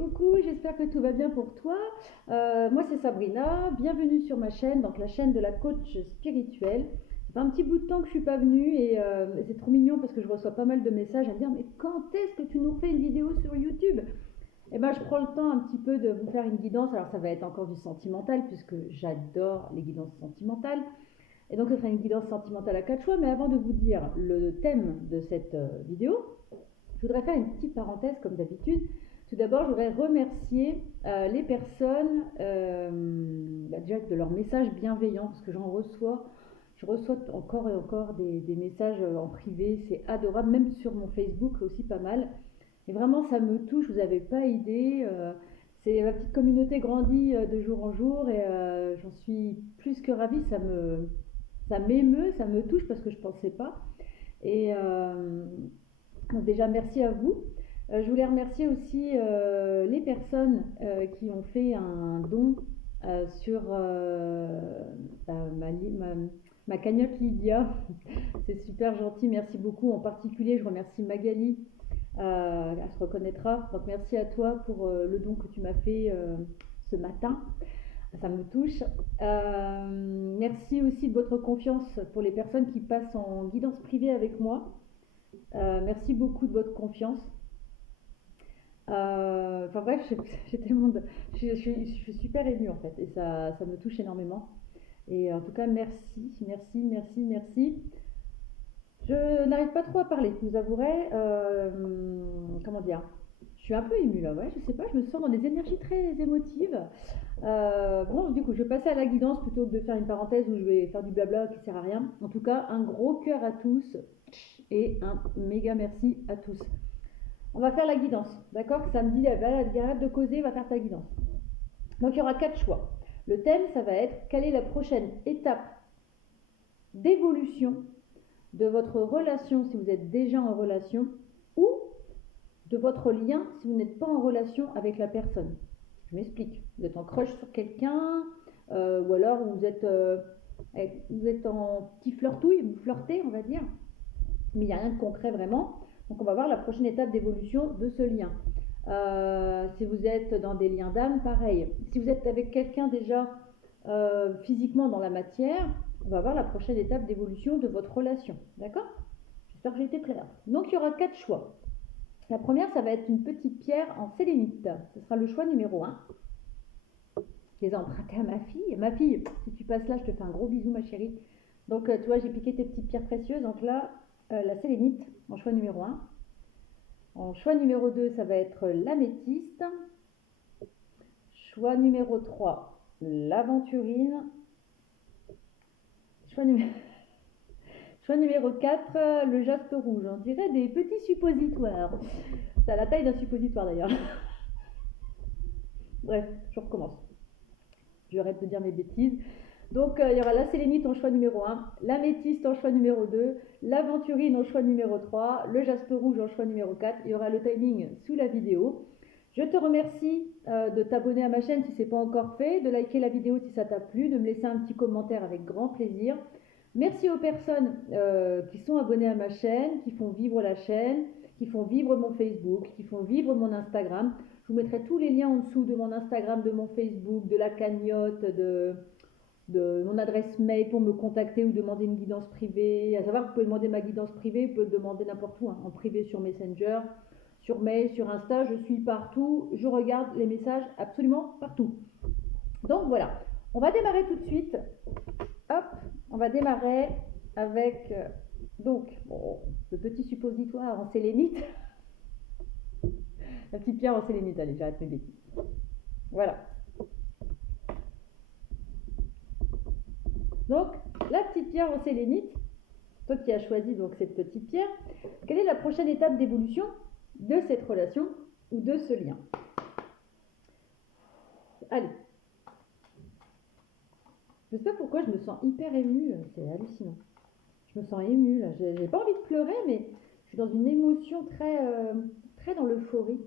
coucou, j'espère que tout va bien pour toi. Moi c'est Sabrina, bienvenue sur ma chaîne, donc la chaîne de la coach spirituelle. Ça fait un petit bout de temps que je suis pas venue et c'est trop mignon parce que je reçois pas mal de messages à me dire mais quand est-ce que tu nous refais une vidéo sur YouTube? Eh ben je prends le temps un petit peu de vous faire une guidance, alors ça va être encore du sentimental puisque j'adore les guidances sentimentales. Et donc ce sera une guidance sentimentale à quatre choix, mais avant de vous dire le thème de cette vidéo, je voudrais faire une petite parenthèse comme d'habitude. Tout d'abord, je voudrais remercier les personnes déjà de leurs messages bienveillants parce que je reçois encore et encore des messages en privé, c'est adorable, même sur mon Facebook aussi pas mal. Et vraiment, ça me touche, vous n'avez pas idée. C'est ma petite communauté grandit de jour en jour et j'en suis plus que ravie. Ça m'émeut, ça me touche parce que je ne pensais pas. Et donc déjà, merci à vous. Je voulais remercier aussi les personnes qui ont fait un don sur ma cagnotte Lydia. C'est super gentil, merci beaucoup. En particulier, je remercie Magali, elle se reconnaîtra. Donc merci à toi pour le don que tu m'as fait ce matin. Ça me touche. Merci aussi de votre confiance pour les personnes qui passent en guidance privée avec moi. Merci beaucoup de votre confiance. Enfin bref, j'ai tellement je suis super émue en fait et ça me touche énormément. Et en tout cas, merci, merci, merci, merci. Je n'arrive pas trop à parler, je vous avouerai. Comment dire? Je suis un peu émue là, ouais, je sais pas, je me sens dans des énergies très émotives. Bon, du coup, je vais passer à la guidance plutôt que de faire une parenthèse où je vais faire du blabla qui sert à rien. En tout cas, un gros cœur à tous et un méga merci à tous. On va faire la guidance, d'accord? Samedi, arrête de causer, va faire ta guidance. Donc il y aura 4 choix. Le thème, ça va être quelle est la prochaine étape d'évolution de votre relation si vous êtes déjà en relation ou de votre lien si vous n'êtes pas en relation avec la personne. Je m'explique. Vous êtes en crush sur quelqu'un ou alors vous êtes en petit flirtouille, vous flirtez, on va dire, mais il n'y a rien de concret vraiment. Donc on va voir la prochaine étape d'évolution de ce lien. Si vous êtes dans des liens d'âme, pareil. Si vous êtes avec quelqu'un déjà physiquement dans la matière, on va voir la prochaine étape d'évolution de votre relation. D'accord? J'espère que j'ai été claire. Donc il y aura 4 choix. La première, ça va être une petite pierre en sélénite. Ce sera le choix numéro 1. Je les ai empruntés à ma fille. Ma fille, si tu passes là, je te fais un gros bisou, ma chérie. Donc tu vois, j'ai piqué tes petites pierres précieuses. Donc là, la sélénite en choix numéro 1. En choix numéro 2, ça va être l'améthyste. Choix numéro 3, l'aventurine. Choix, choix numéro 4, le jaspe rouge. On dirait des petits suppositoires. Ça a la taille d'un suppositoire d'ailleurs. Bref, je recommence. J'arrête de dire mes bêtises. Donc il y aura la sélénite en choix numéro 1, l'améthyste en choix numéro 2, l'aventurine en choix numéro 3, le jaspe rouge en choix numéro 4. Il y aura le timing sous la vidéo. Je te remercie de t'abonner à ma chaîne si ce n'est pas encore fait, de liker la vidéo si ça t'a plu, de me laisser un petit commentaire avec grand plaisir. Merci aux personnes qui sont abonnées à ma chaîne, qui font vivre la chaîne, qui font vivre mon Facebook, qui font vivre mon Instagram. Je vous mettrai tous les liens en dessous de mon Instagram, de mon Facebook, de la cagnotte, de mon adresse mail pour me contacter ou demander une guidance privée. À savoir, vous pouvez demander ma guidance privée, vous pouvez le demander n'importe où, hein, en privé sur Messenger, sur mail, sur Insta, je suis partout, je regarde les messages absolument partout. Donc voilà, on va démarrer tout de suite. Hop, on va démarrer avec le petit suppositoire en sélénite. La petite pierre en sélénite, allez, j'arrête mes bêtises. Voilà. Donc, la petite pierre en sélénite, toi qui as choisi donc cette petite pierre, quelle est la prochaine étape d'évolution de cette relation ou de ce lien? Allez. Je sais pas pourquoi je me sens hyper émue, c'est hallucinant. Je me sens émue là, j'ai pas envie de pleurer, mais je suis dans une émotion très dans l'euphorie.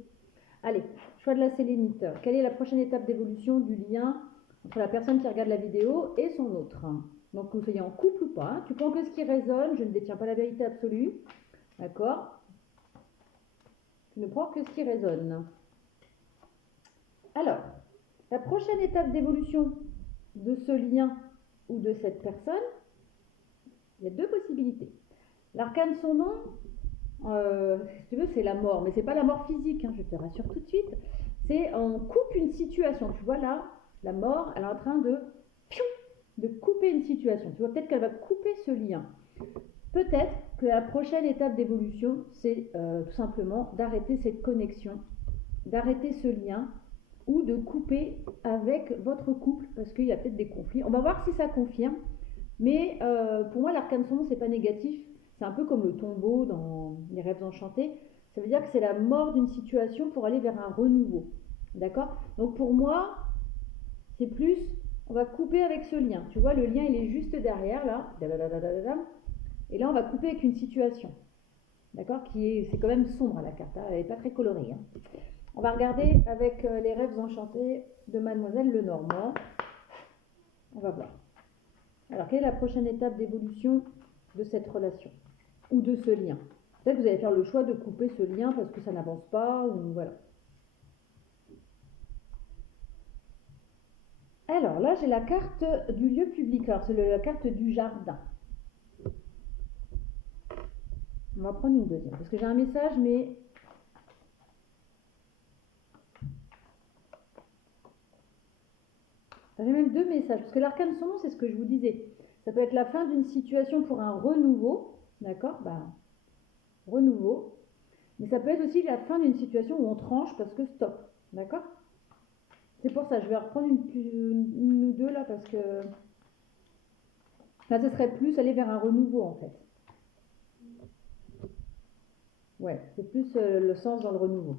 Allez, choix de la sélénite. Quelle est la prochaine étape d'évolution du lien entre la personne qui regarde la vidéo et son autre? Donc que vous soyez en couple ou pas, hein. Tu prends que ce qui résonne, je ne détiens pas la vérité absolue. D'accord? Tu ne prends que ce qui résonne. Alors, la prochaine étape d'évolution de ce lien ou de cette personne, il y a deux possibilités. L'arcane son nom, si tu veux, c'est la mort, mais c'est pas la mort physique, hein, je te rassure tout de suite. C'est on coupe une situation. Tu vois là, la mort, elle est en train de couper une situation. Tu vois, peut-être qu'elle va couper ce lien. Peut-être que la prochaine étape d'évolution, c'est tout simplement d'arrêter cette connexion, d'arrêter ce lien ou de couper avec votre couple parce qu'il y a peut-être des conflits. On va voir si ça confirme. Mais pour moi, l'arcane son nom, c'est pas négatif. C'est un peu comme le tombeau dans les rêves enchantés. Ça veut dire que c'est la mort d'une situation pour aller vers un renouveau. D'accord? Donc pour moi, c'est plus, on va couper avec ce lien. Tu vois, le lien, il est juste derrière, là. Et là, on va couper avec une situation. D'accord? C'est quand même sombre, la carte. Hein, elle n'est pas très colorée. Hein. On va regarder avec les rêves enchantés de Mademoiselle Lenormand. On va voir. Alors, quelle est la prochaine étape d'évolution de cette relation ou de ce lien? Peut-être que vous allez faire le choix de couper ce lien parce que ça n'avance pas ou voilà. Alors là, j'ai la carte du lieu public. Alors, c'est la carte du jardin. On va prendre une deuxième parce que j'ai un message, mais j'ai même deux messages parce que l'arcane son nom, c'est ce que je vous disais. Ça peut être la fin d'une situation pour un renouveau, d'accord? Renouveau. Mais ça peut être aussi la fin d'une situation où on tranche parce que stop, d'accord? C'est pour ça, je vais reprendre une ou deux là parce que là, ce serait plus aller vers un renouveau en fait. Ouais, c'est plus le sens dans le renouveau.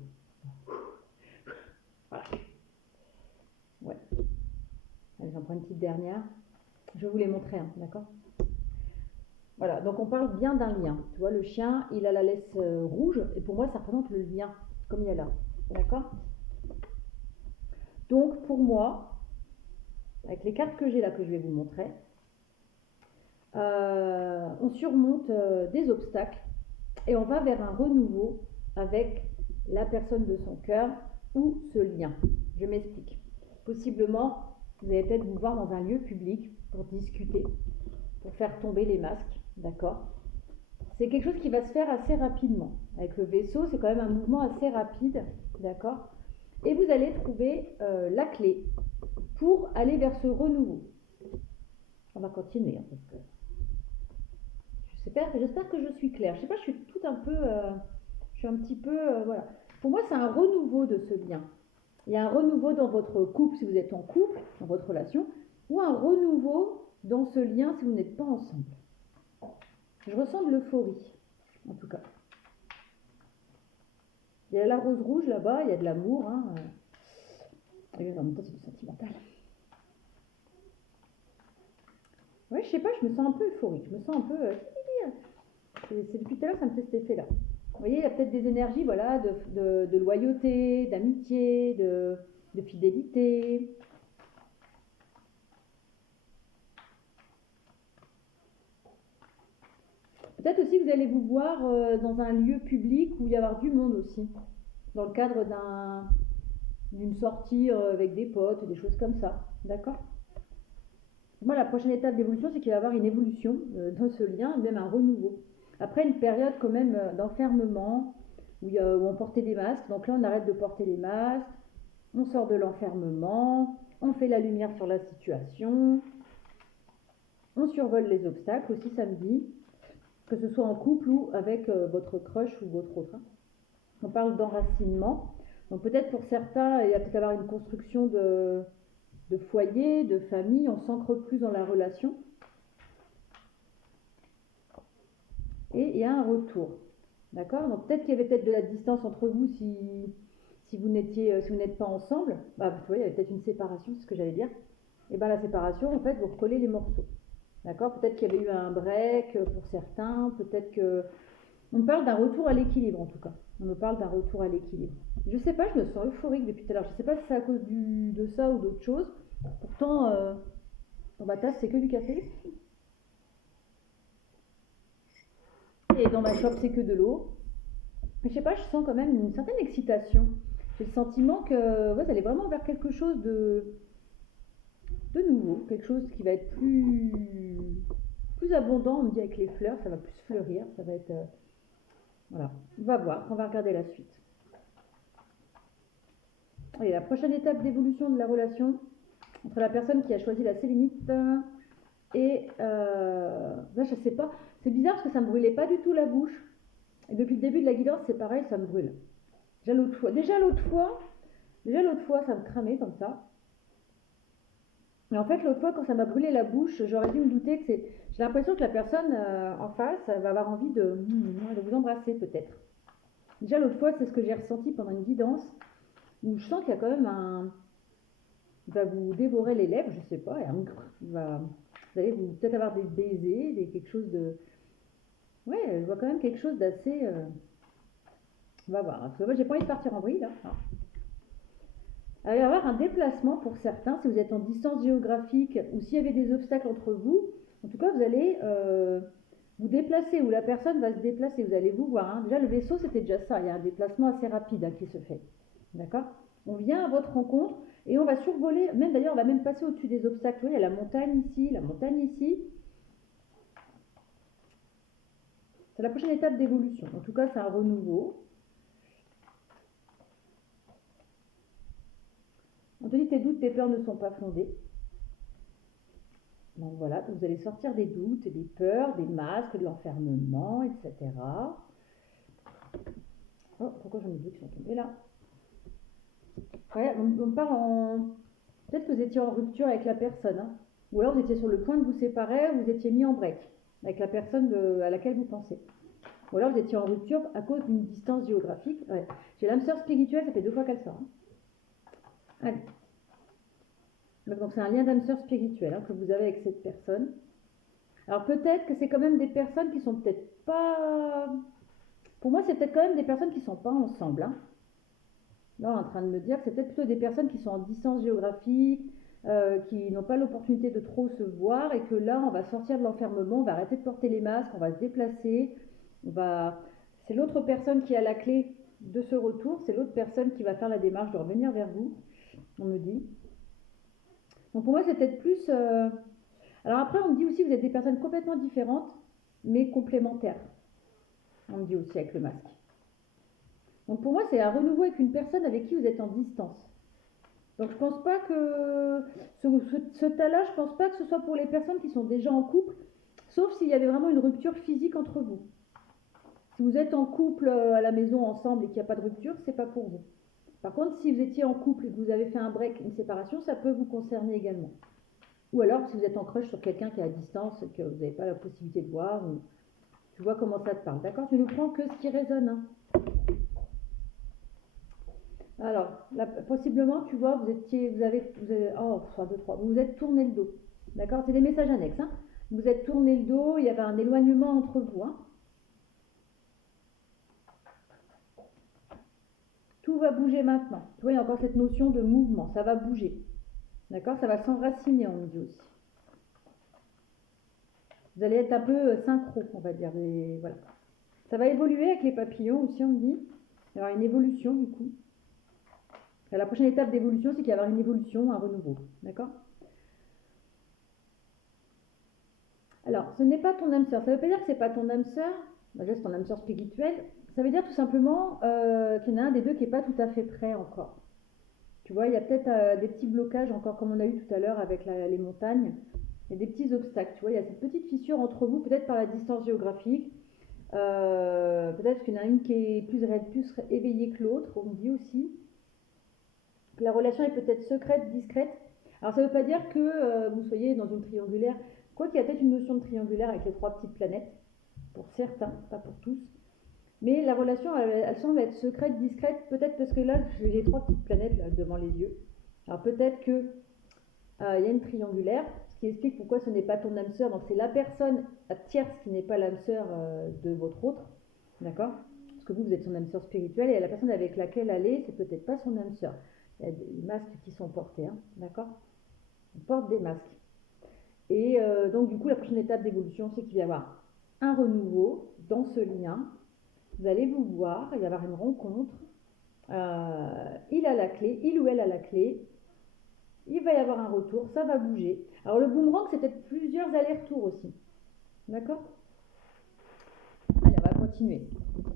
Voilà. Ouais. Allez, j'en prends une petite dernière. Je vais vous les montrer, hein, d'accord? Voilà, donc on parle bien d'un lien. Tu vois, le chien, il a la laisse rouge, et pour moi, ça représente le lien, comme il y a là. D'accord? Donc, pour moi, avec les cartes que j'ai là, que je vais vous montrer, on surmonte des obstacles, et on va vers un renouveau avec la personne de son cœur ou ce lien. Je m'explique. Possiblement, vous allez peut-être vous voir dans un lieu public pour discuter, pour faire tomber les masques, d'accord? C'est quelque chose qui va se faire assez rapidement. Avec le vaisseau, c'est quand même un mouvement assez rapide, d'accord? Et vous allez trouver la clé pour aller vers ce renouveau. On va continuer, hein, parce que j'espère que je suis claire. Je sais pas, je suis tout un peu, je suis un petit peu, voilà. Pour moi, c'est un renouveau de ce lien. Il y a un renouveau dans votre couple si vous êtes en couple, dans votre relation, ou un renouveau dans ce lien si vous n'êtes pas ensemble. Je ressens de l'euphorie, en tout cas. Il y a la rose rouge là-bas, il y a de l'amour. Hein. Et en même temps, c'est du sentimental. Ouais, je sais pas, je me sens un peu euphorique. Je me sens un peu. C'est depuis tout à l'heure, ça me fait cet effet-là. Vous voyez, il y a peut-être des énergies voilà, de loyauté, d'amitié, de fidélité. Peut-être aussi que vous allez vous voir dans un lieu public où il y avoir du monde aussi. Dans le cadre d'une sortie avec des potes, des choses comme ça. D'accord? Moi, la prochaine étape d'évolution, c'est qu'il va y avoir une évolution dans ce lien, même un renouveau. Après une période quand même d'enfermement, où on portait des masques. Donc là, on arrête de porter les masques, on sort de l'enfermement, on fait la lumière sur la situation, on survole les obstacles aussi samedi, que ce soit en couple ou avec votre crush ou votre autre. On parle d'enracinement. Donc peut-être pour certains, il va peut-être avoir une construction de foyer, de famille, on s'ancre plus dans la relation. Et il y a un retour. D'accord? Donc peut-être qu'il y avait peut-être de la distance entre vous si vous n'êtes pas ensemble. Bah, vous voyez, il y avait peut-être une séparation, c'est ce que j'allais dire. Et bien la séparation, en fait, vous recollez les morceaux. D'accord? Peut-être qu'il y avait eu un break pour certains, peut-être que... On parle d'un retour à l'équilibre en tout cas. On me parle d'un retour à l'équilibre. Je sais pas, je me sens euphorique depuis tout à l'heure. Je sais pas si c'est à cause de ça ou d'autre chose. Pourtant, dans ma tasse, c'est que du café. Et dans ma chope, c'est que de l'eau. Mais je sais pas, je sens quand même une certaine excitation. J'ai le sentiment que ouais, vous allez vraiment vers quelque chose de nouveau, quelque chose qui va être plus abondant. On me dit avec les fleurs, ça va plus fleurir, ça va être... voilà, on va voir, on va regarder la suite. Et la prochaine étape d'évolution de la relation entre la personne qui a choisi la sélénite et... là, je sais pas, c'est bizarre parce que ça me brûlait pas du tout la bouche. Et depuis le début de la guidance, c'est pareil, ça me brûle. Déjà l'autre fois, ça me cramait comme ça. Et en fait, l'autre fois, quand ça m'a brûlé la bouche, j'aurais dû me douter que c'est. J'ai l'impression que la personne en face va avoir envie de vous embrasser, peut-être. Déjà, l'autre fois, c'est ce que j'ai ressenti pendant une guidance, où je sens qu'il y a quand même un. Il va vous dévorer les lèvres, je sais pas, et vous allez peut-être avoir des baisers, quelque chose de. Ouais, je vois quand même quelque chose d'assez. On va voir. Parce que moi, j'ai pas envie de partir en vrille, là. Ah. Il va y avoir un déplacement pour certains, si vous êtes en distance géographique ou s'il y avait des obstacles entre vous. En tout cas, vous allez vous déplacer ou la personne va se déplacer. Vous allez vous voir. Hein. Déjà, le vaisseau, c'était déjà ça. Il y a un déplacement assez rapide qui se fait. D'accord? On vient à votre rencontre et on va survoler. Même d'ailleurs, on va même passer au-dessus des obstacles. Vous voyez, il y a la montagne ici, la montagne ici. C'est la prochaine étape d'évolution. En tout cas, c'est un renouveau. On te dit tes doutes, tes peurs ne sont pas fondés. Donc voilà, vous allez sortir des doutes, des peurs, des masques, de l'enfermement, etc. Oh, pourquoi j'en ai deux qui sont tombés là? Ouais, on parle en... Peut-être que vous étiez en rupture avec la personne, hein. Ou alors vous étiez sur le point de vous séparer, vous étiez mis en break avec la personne à laquelle vous pensez. Ou alors vous étiez en rupture à cause d'une distance géographique. Ouais. J'ai l'âme sœur spirituelle, ça fait 2 fois qu'elle sort. Hein. Allez. Donc c'est un lien d'âme sœur spirituelle que vous avez avec cette personne. Alors peut-être que c'est quand même des personnes qui sont peut-être pas... Pour moi, c'est peut-être quand même des personnes qui sont pas ensemble. Hein. Là, on est en train de me dire que c'est peut-être plutôt des personnes qui sont en distance géographique, qui n'ont pas l'opportunité de trop se voir et que là, on va sortir de l'enfermement, on va arrêter de porter les masques, on va se déplacer. C'est l'autre personne qui a la clé de ce retour, c'est l'autre personne qui va faire la démarche de revenir vers vous, on me dit. Donc pour moi, c'est peut-être plus... Alors après, on me dit aussi que vous êtes des personnes complètement différentes, mais complémentaires. On me dit aussi avec le masque. Donc pour moi, c'est un renouveau avec une personne avec qui vous êtes en distance. Donc je pense pas que... Ce tas-là, je pense pas que ce soit pour les personnes qui sont déjà en couple, sauf s'il y avait vraiment une rupture physique entre vous. Si vous êtes en couple à la maison ensemble et qu'il n'y a pas de rupture, c'est pas pour vous. Par contre, si vous étiez en couple et que vous avez fait un break, une séparation, ça peut vous concerner également. Ou alors, si vous êtes en crush sur quelqu'un qui est à distance et que vous n'avez pas la possibilité de voir, tu vois comment ça te parle. D'accord? Tu ne prends que ce qui résonne. Hein. Alors, là, possiblement, tu vois, vous vous êtes tourné le dos. D'accord? C'est des messages annexes. Hein. Vous êtes tourné le dos, il y avait un éloignement entre vous. Hein. Tout va bouger maintenant. Tu vois, il y a encore cette notion de mouvement. Ça va bouger. D'accord? Ça va s'enraciner, on me dit aussi. Vous allez être un peu synchro, on va dire. Voilà. Ça va évoluer avec les papillons aussi, on me dit. Il y aura une évolution, du coup. Et la prochaine étape d'évolution, c'est qu'il va y avoir une évolution, un renouveau. D'accord? Alors, ce n'est pas ton âme sœur. Ça ne veut pas dire que ce n'est pas ton âme sœur. Déjà, c'est ton âme sœur spirituelle. Ça veut dire tout simplement qu'il y en a un des deux qui n'est pas tout à fait prêt encore. Tu vois, il y a peut-être des petits blocages encore, comme on a eu tout à l'heure avec les montagnes. Il y a des petits obstacles. Tu vois, il y a cette petite fissure entre vous, peut-être par la distance géographique. Peut-être qu'il y en a une qui est plus éveillée que l'autre, on me dit aussi. La relation est peut-être secrète, discrète. Alors ça ne veut pas dire que vous soyez dans une triangulaire. Quoi qu'il y a peut-être une notion de triangulaire avec les 3 petites planètes, pour certains, pas pour tous. Mais la relation, elle semble être secrète, discrète, peut-être parce que là, j'ai les 3 petites planètes là, devant les yeux. Alors peut-être qu'il y a une triangulaire, ce qui explique pourquoi ce n'est pas ton âme sœur. Donc c'est la personne tierce qui n'est pas l'âme sœur de votre autre. D'accord? Parce que vous êtes son âme sœur spirituelle et la personne avec laquelle elle est, c'est peut-être pas son âme sœur. Il y a des masques qui sont portés, hein, d'accord? On porte des masques. Et donc du coup, la prochaine étape d'évolution, c'est qu'il va y avoir un renouveau dans ce lien. Vous allez vous voir, il va y avoir une rencontre. Il a la clé, il ou elle a la clé. Il va y avoir un retour, ça va bouger. Alors le boomerang, c'est peut-être plusieurs allers-retours aussi. D'accord? Allez, on va continuer.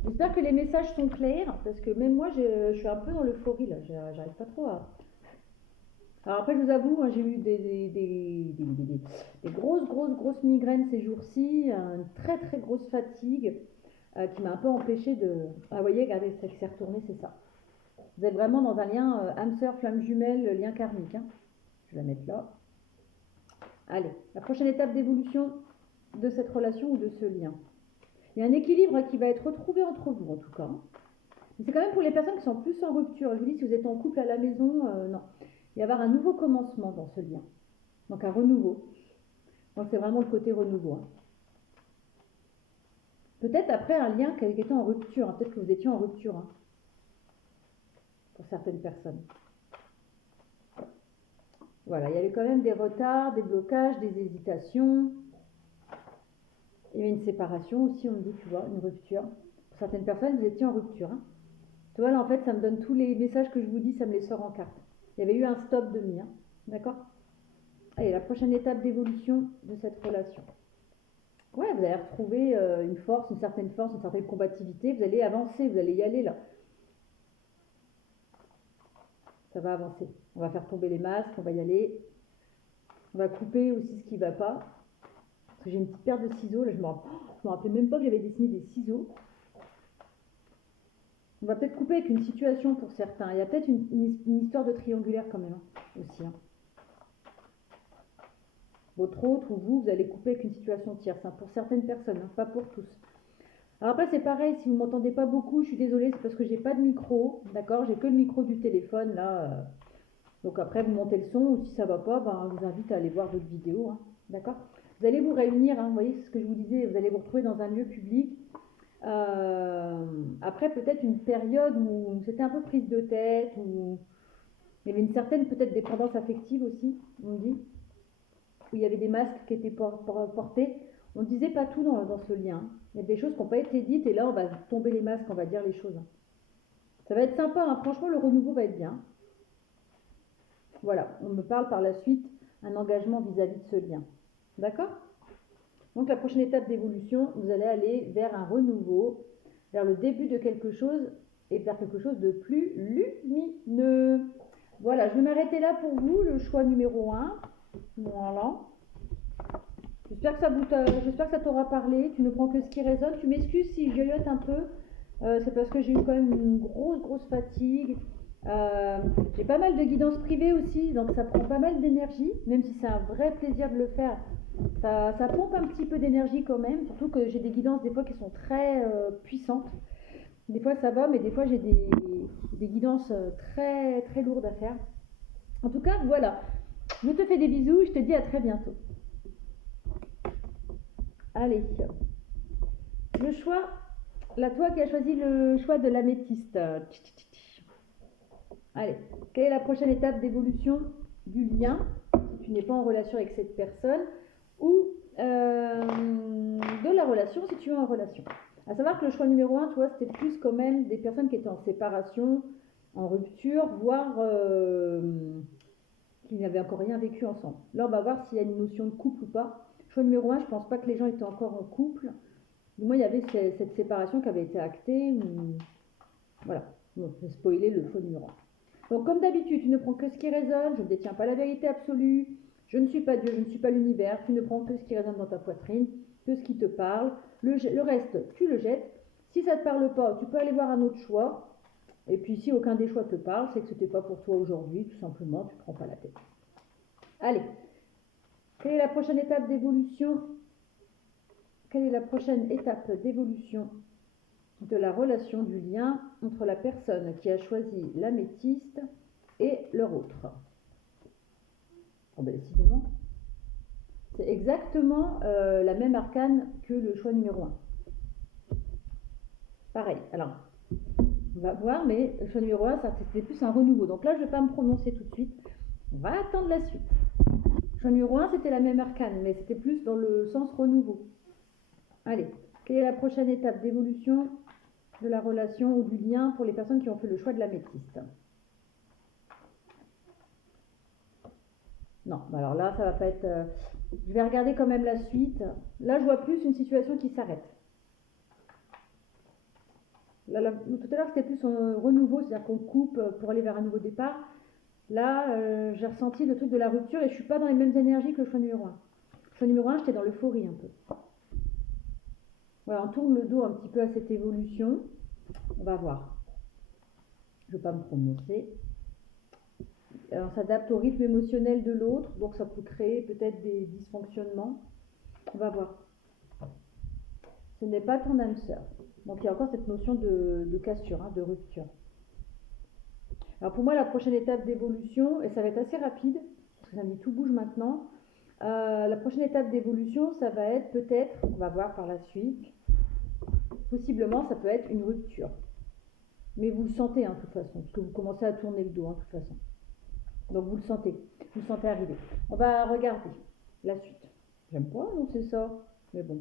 J'espère que les messages sont clairs, parce que même moi, je suis un peu dans l'euphorie là. J'arrive pas trop à. Alors après, je vous avoue, hein, j'ai eu des grosses migraines ces jours-ci, une très très grosse fatigue qui m'a un peu empêché de. Ah, vous voyez, regardez, ça qui s'est retourné, c'est ça. Vous êtes vraiment dans un lien âme sœur, flamme jumelle, lien karmique. Hein. Je vais la mettre là. Allez, la prochaine étape d'évolution de cette relation ou de ce lien. Il y a un équilibre qui va être retrouvé entre vous en tout cas. Mais c'est quand même pour les personnes qui sont plus en rupture. Je vous dis, si vous êtes en couple à la maison, non. Il va y avoir un nouveau commencement dans ce lien. Donc un renouveau. Donc c'est vraiment le côté renouveau. Hein. Peut-être après un lien qui était en rupture. Hein. Peut-être que vous étiez en rupture. Hein, pour certaines personnes. Voilà, il y avait quand même des retards, des blocages, des hésitations. Il y avait une séparation aussi, on me dit, tu vois, une rupture. Pour certaines personnes, vous étiez en rupture. Hein. Tu vois, là, en fait, ça me donne tous les messages que je vous dis, ça me les sort en carte. Il y avait eu un stop de nuit. Hein. D'accord? Allez, la prochaine étape d'évolution de cette relation. Ouais, vous allez retrouver une force, une certaine combativité. Vous allez avancer, vous allez y aller là. Ça va avancer. On va faire tomber les masques, on va y aller. On va couper aussi ce qui ne va pas. Parce que j'ai une petite paire de ciseaux. Là, je me rappelais même pas que j'avais dessiné des ciseaux. On va peut-être couper avec une situation pour certains. Il y a peut-être une histoire de triangulaire quand même aussi. Hein. Votre autre ou vous allez couper avec une situation tierce. Hein, pour certaines personnes, hein, pas pour tous. Alors après c'est pareil, si vous ne m'entendez pas beaucoup, je suis désolée, c'est parce que j'ai pas de micro, d'accord? J'ai que le micro du téléphone là. Donc après vous montez le son ou si ça va pas, ben, je vous invite à aller voir d'autres vidéos, hein, d'accord? Vous allez vous réunir, hein, vous voyez ce que je vous disais, vous allez vous retrouver dans un lieu public. Après peut-être une période où c'était un peu prise de tête, où il y avait une certaine peut-être dépendance affective aussi, on dit, où il y avait des masques qui étaient portés. On ne disait pas tout dans ce lien. Il y a des choses qui n'ont pas été dites et là on va tomber les masques, on va dire les choses. Ça va être sympa, hein. Franchement le renouveau va être bien. Voilà, on me parle par la suite un engagement vis-à-vis de ce lien. D'accord? Donc la prochaine étape d'évolution, vous allez aller vers un renouveau, vers le début de quelque chose et vers quelque chose de plus lumineux. Voilà, je vais m'arrêter là pour vous, le choix numéro 1. Voilà. J'espère que ça t'aura parlé. Tu ne prends que ce qui résonne. Tu m'excuses si je yoyote un peu. C'est parce que j'ai eu quand même une grosse fatigue. J'ai pas mal de guidance privée aussi, donc ça prend pas mal d'énergie, même si c'est un vrai plaisir de le faire. Ça pompe un petit peu d'énergie quand même, surtout que j'ai des guidances des fois qui sont très puissantes. Des fois ça va, mais des fois j'ai des guidances très lourdes à faire. En tout cas, voilà. Je te fais des bisous, je te dis à très bientôt. Allez, le choix, là toi qui as choisi le choix de l'améthyste. Allez, quelle est la prochaine étape d'évolution du lien si tu n'es pas en relation avec cette personne ou de la relation si tu es en relation. À savoir que le choix numéro 1, tu vois, c'était plus quand même des personnes qui étaient en séparation, en rupture, voire qui n'avaient encore rien vécu ensemble. Là, on va voir s'il y a une notion de couple ou pas. Choix numéro 1, je ne pense pas que les gens étaient encore en couple. Du moins, il y avait cette séparation qui avait été actée. Voilà, bon, je vais spoiler le choix numéro 1. Donc comme d'habitude, tu ne prends que ce qui résonne, je ne détiens pas la vérité absolue, je ne suis pas Dieu, je ne suis pas l'univers, tu ne prends que ce qui résonne dans ta poitrine, que ce qui te parle, le reste, tu le jettes. Si ça ne te parle pas, tu peux aller voir un autre choix, et puis si aucun des choix te parle, c'est que ce n'était pas pour toi aujourd'hui, tout simplement, tu ne prends pas la tête. Allez, quelle est la prochaine étape d'évolution? Quelle est la prochaine étape d'évolution de la relation, du lien entre la personne qui a choisi l'améthyste et leur autre? Oh ben décidément, c'est exactement la même arcane que le choix numéro 1. Pareil, alors, on va voir, mais le choix numéro 1, c'était plus un renouveau. Donc là, je ne vais pas me prononcer tout de suite. On va attendre la suite. Le choix numéro 1, c'était la même arcane, mais c'était plus dans le sens renouveau. Allez, quelle est la prochaine étape d'évolution de la relation ou du lien pour les personnes qui ont fait le choix de l'améthyste. Non, alors là, ça va pas être... je vais regarder quand même la suite. Là, je vois plus une situation qui s'arrête. Là, tout à l'heure, c'était plus un renouveau, c'est-à-dire qu'on coupe pour aller vers un nouveau départ. Là, j'ai ressenti le truc de la rupture et je suis pas dans les mêmes énergies que le choix numéro 1. Le choix numéro 1, j'étais dans l'euphorie un peu. Voilà, on tourne le dos un petit peu à cette évolution. On va voir. Je ne vais pas me prononcer. On s'adapte au rythme émotionnel de l'autre, donc ça peut créer peut-être des dysfonctionnements. On va voir. Ce n'est pas ton âme sœur. Donc il y a encore cette notion de cassure, de rupture. Alors pour moi, la prochaine étape d'évolution, et ça va être assez rapide, parce que ça me dit tout bouge maintenant, la prochaine étape d'évolution, ça va être peut-être, on va voir par la suite, possiblement ça peut être une rupture. Mais vous le sentez de toute façon, parce que vous commencez à tourner le dos de toute façon. Donc vous le sentez arriver. On va regarder la suite. J'aime pas annoncer ça, mais bon.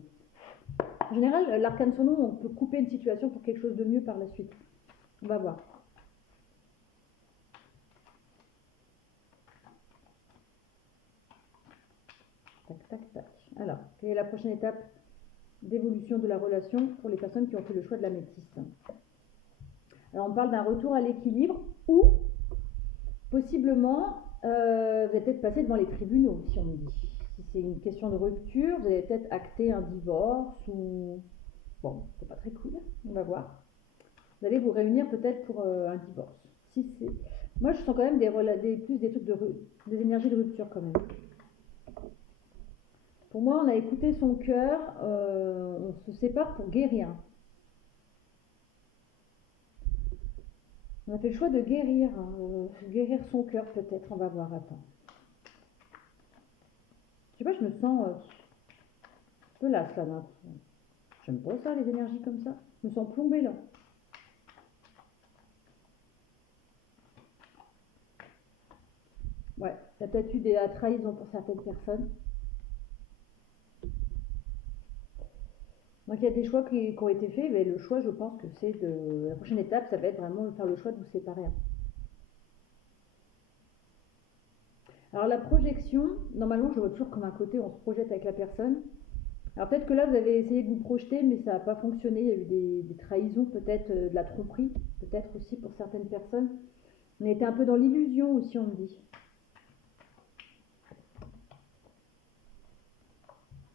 En général, l'arcane son nom, on peut couper une situation pour quelque chose de mieux par la suite. On va voir. Tac, tac, tac. Alors, quelle est la prochaine étape d'évolution de la relation pour les personnes qui ont fait le choix de l'améthyste? Alors, on parle d'un retour à l'équilibre ou possiblement, vous allez peut-être passer devant les tribunaux, si on me dit. Si c'est une question de rupture, vous allez peut-être acter un divorce ou... Bon, c'est pas très cool, on va voir. Vous allez vous réunir peut-être pour un divorce. Si c'est... Moi, je sens quand même plus des trucs des énergies de rupture quand même. Pour moi, on a écouté son cœur, on se sépare pour guérir. On a fait le choix de guérir, guérir son cœur peut-être, on va voir, attends. Je sais pas, je me sens un peu lasse là maintenant. J'aime pas ça, les énergies comme ça. Je me sens plombée là. Ouais, il y a peut-être eu des trahisons pour certaines personnes. Donc il y a des choix qui ont été faits, mais le choix, je pense que c'est de... La prochaine étape, ça va être vraiment de faire le choix de vous séparer. Alors la projection, normalement, je vois toujours comme un côté, on se projette avec la personne. Alors peut-être que là, vous avez essayé de vous projeter, mais ça n'a pas fonctionné. Il y a eu des trahisons, peut-être de la tromperie, peut-être aussi pour certaines personnes. On a été un peu dans l'illusion aussi, on me dit.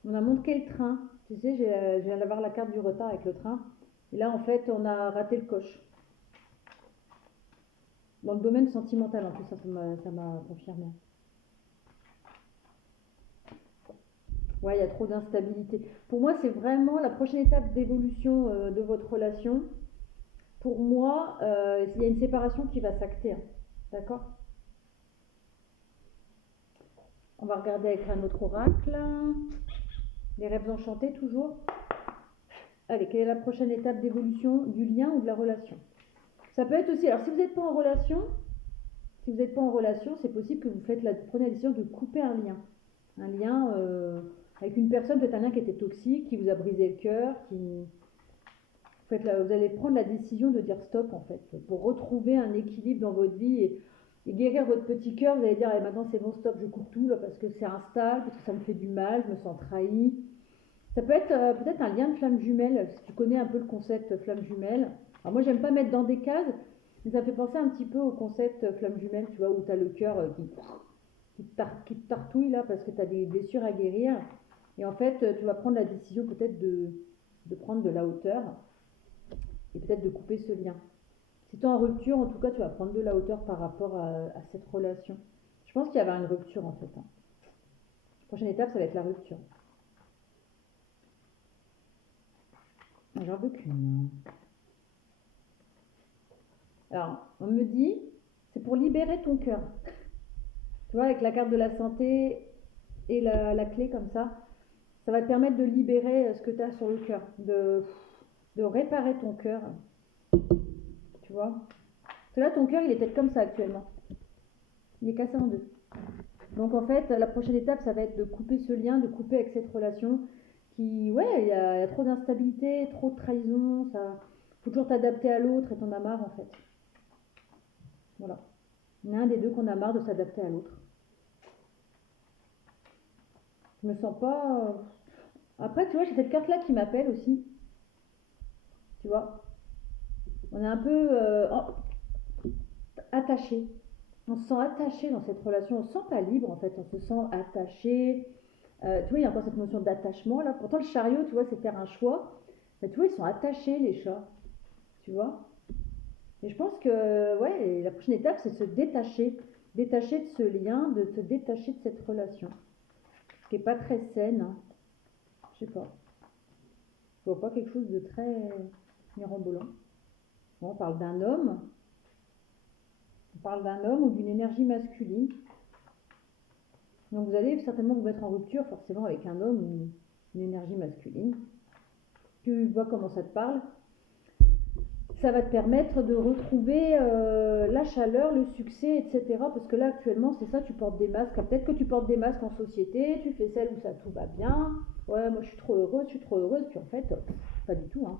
On a montré le train. Tu sais, je viens d'avoir la carte du retard avec le train. Et là, en fait, on a raté le coche. Dans le domaine sentimental, en plus, ça m'a confirmé. Ouais, il y a trop d'instabilité. Pour moi, c'est vraiment la prochaine étape d'évolution de votre relation. Pour moi, il y a une séparation qui va s'acter. D'accord? On va regarder avec un autre oracle. Les rêves enchantés, toujours. Allez, quelle est la prochaine étape d'évolution du lien ou de la relation? Ça peut être aussi, alors si vous n'êtes pas en relation, c'est possible que vous prenez la décision de couper un lien. Un lien avec une personne, peut-être un lien qui était toxique, qui vous a brisé le cœur, vous allez prendre la décision de dire stop en fait, pour retrouver un équilibre dans votre vie et guérir votre petit cœur. Vous allez dire maintenant c'est bon, stop, je coupe tout là, parce que c'est instable, parce que ça me fait du mal, je me sens trahi. Ça peut être peut-être un lien de flamme jumelle, si tu connais un peu le concept flamme jumelle. Alors moi j'aime pas mettre dans des cases, mais ça fait penser un petit peu au concept flamme jumelle, tu vois, où tu as le cœur qui te tartouille là parce que tu as des blessures à guérir. Et en fait, tu vas prendre la décision peut-être de prendre de la hauteur et peut-être de couper ce lien. Si tu es en rupture, en tout cas, tu vas prendre de la hauteur par rapport à cette relation. Je pense qu'il y avait une rupture en fait. La prochaine étape, ça va être la rupture. J'en veux qu'une. Alors, on me dit, c'est pour libérer ton cœur. Tu vois, avec la carte de la santé et la clé comme ça va te permettre de libérer ce que tu as sur le cœur, de réparer ton cœur. Tu vois? Parce que là, ton cœur, il est peut-être comme ça actuellement. Il est cassé en deux. Donc en fait, la prochaine étape, ça va être de couper ce lien, de couper avec cette relation qui, ouais, il y a trop d'instabilité, trop de trahison, Faut toujours t'adapter à l'autre et t'en as marre en fait. Voilà. Il y en a un des deux qu'on a marre de s'adapter à l'autre. Je me sens pas. Après, tu vois, j'ai cette carte-là qui m'appelle aussi. Tu vois, on est un peu attaché. On se sent attaché dans cette relation. On se sent pas libre en fait. On se sent attaché. Tu vois, il y a encore cette notion d'attachement là. Pourtant, le chariot, tu vois, c'est faire un choix. Mais tu vois, ils sont attachés les chats. Tu vois. Et je pense que ouais, la prochaine étape, c'est se détacher. Détacher de ce lien, de te détacher de cette relation. Ce qui est pas très saine. Hein. Je sais pas. Je vois pas quelque chose de très mirobolant. Bon, on parle d'un homme ou d'une énergie masculine. Donc vous allez certainement vous mettre en rupture forcément avec un homme ou une énergie masculine. Tu vois comment ça te parle. Ça va te permettre de retrouver la chaleur, le succès, etc. Parce que là actuellement c'est ça, tu portes des masques. Peut-être que tu portes des masques en société, tu fais celle où ça tout va bien. Ouais, moi je suis trop heureuse, Puis en fait, pas du tout. Hein.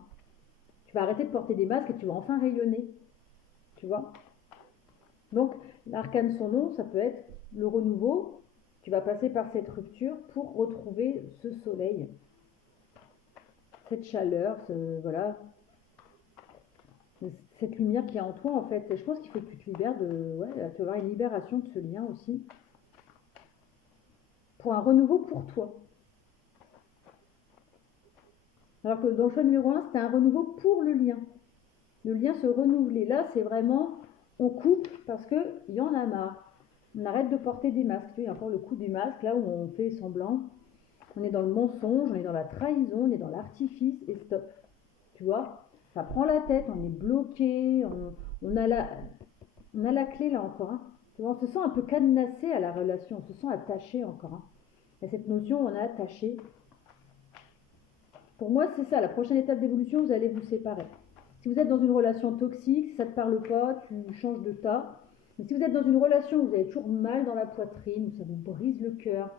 Tu vas arrêter de porter des masques et tu vas enfin rayonner. Tu vois. Donc l'arcane son nom, ça peut être le renouveau. Tu vas passer par cette rupture pour retrouver ce soleil, cette chaleur, voilà, cette lumière qui est en toi en fait. Et je pense qu'il faut que tu te libères de, ouais, tu vas avoir une libération de ce lien aussi, pour un renouveau pour toi. Alors que dans le choix numéro 1, c'était un renouveau pour le lien. Le lien se renouveler. Là, c'est vraiment, on coupe parce qu'il y en a marre. On arrête de porter des masques. Tu vois, il y a encore le coup du masque, là où on fait semblant. On est dans le mensonge, on est dans la trahison, on est dans l'artifice et stop. Tu vois, ça prend la tête, on est bloqué, on a la clé là encore. Hein. Tu vois, on se sent un peu cadenassé à la relation, on se sent attaché encore. Hein. Il y a cette notion, on est attaché. Pour moi, c'est ça, la prochaine étape d'évolution, vous allez vous séparer. Si vous êtes dans une relation toxique, si ça ne te parle pas, tu changes de tas. Mais si vous êtes dans une relation où vous avez toujours mal dans la poitrine, où ça vous brise le cœur,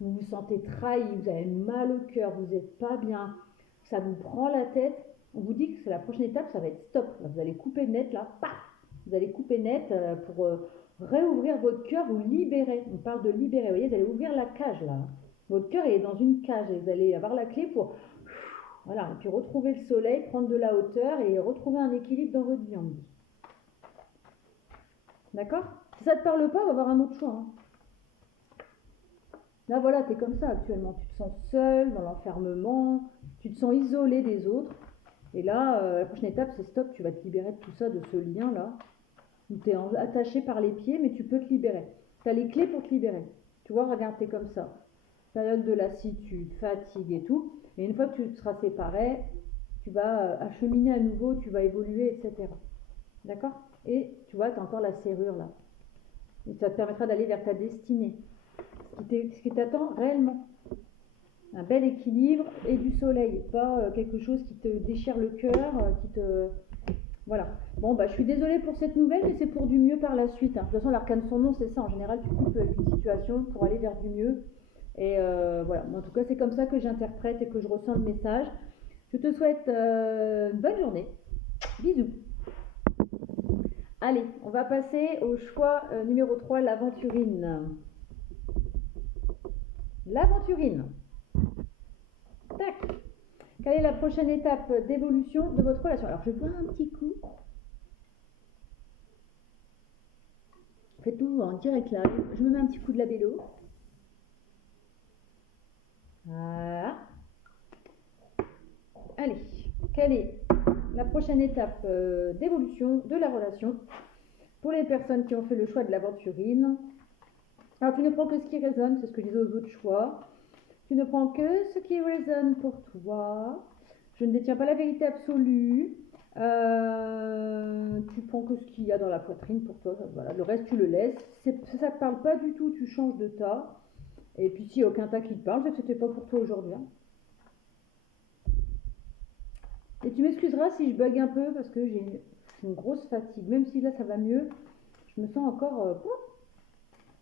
vous vous sentez trahi, vous avez mal au cœur, vous n'êtes pas bien, ça vous prend la tête, on vous dit que la prochaine étape, ça va être stop. Là, vous allez couper net, là, paf, vous allez couper net pour réouvrir votre cœur, vous libérer. On parle de libérer, vous voyez, vous allez ouvrir la cage, là. Votre cœur est dans une cage et vous allez avoir la clé pour, voilà, et puis retrouver le soleil, prendre de la hauteur et retrouver un équilibre dans votre vie, on dit. D'accord? Si ça ne te parle pas, on va avoir un autre choix. Hein. Là, voilà, tu es comme ça actuellement. Tu te sens seul dans l'enfermement, tu te sens isolé des autres. Et là, la prochaine étape, c'est stop, tu vas te libérer de tout ça, de ce lien-là, où tu es attaché par les pieds, mais tu peux te libérer. Tu as les clés pour te libérer. Tu vois, regarde, tu es comme ça. Période de lassitude, fatigue et tout. Et une fois que tu te seras séparé, tu vas acheminer à nouveau, tu vas évoluer, etc. D'accord? Et tu vois, tu as encore la serrure là. Et ça te permettra d'aller vers ta destinée. Ce qui t'attend réellement. Un bel équilibre et du soleil, pas quelque chose qui te déchire le cœur, qui te... Voilà. Bon, bah, je suis désolée pour cette nouvelle, mais c'est pour du mieux par la suite. Hein. De toute façon, l'arcane son nom, c'est ça. En général, tu coupes avec une situation pour aller vers du mieux. Et voilà. En tout cas, c'est comme ça que j'interprète et que je ressens le message. Je te souhaite une bonne journée. Bisous. Allez, on va passer au choix numéro 3, l'aventurine. L'aventurine. Tac. Quelle est la prochaine étape d'évolution de votre relation? Alors, je bois un petit coup. Faites tout en direct là. Je me mets un petit coup de labello. Voilà. Allez, quelle est la prochaine étape d'évolution de la relation pour les personnes qui ont fait le choix de l'aventurine? Alors, tu ne prends que ce qui résonne, c'est ce que je disais aux autres choix. Tu ne prends que ce qui résonne pour toi. Je ne détiens pas la vérité absolue. Tu prends que ce qu'il y a dans la poitrine pour toi. Voilà. Le reste, tu le laisses. Si ça ne te parle pas du tout, tu changes de tas. Et puis, s'il n'y a aucun tas qui te parle, c'est que ce n'était pas pour toi aujourd'hui. Hein. Et tu m'excuseras si je bug un peu parce que j'ai une grosse fatigue. Même si là, ça va mieux, je me sens encore...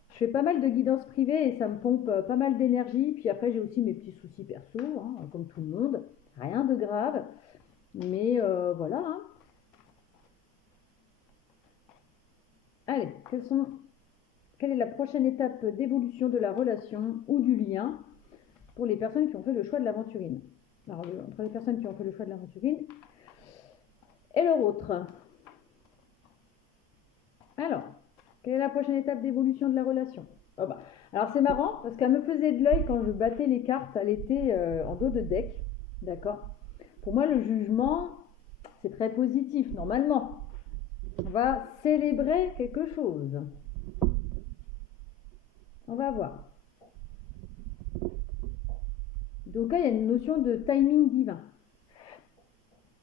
je fais pas mal de guidance privée et ça me pompe pas mal d'énergie. Puis après, j'ai aussi mes petits soucis perso, hein, comme tout le monde. Rien de grave. Mais voilà, hein. Allez, quelle est la prochaine étape d'évolution de la relation ou du lien pour les personnes qui ont fait le choix de l'aventurine? Alors, entre les personnes qui ont fait le choix de l'aventurine et leur autre. Alors, quelle est la prochaine étape d'évolution de la relation? Oh bah, alors c'est marrant parce qu'elle me faisait de l'œil quand je battais les cartes, elle était en dos de deck, d'accord? Pour moi, le jugement, c'est très positif, normalement. On va célébrer quelque chose. On va voir. Donc là, il y a une notion de timing divin.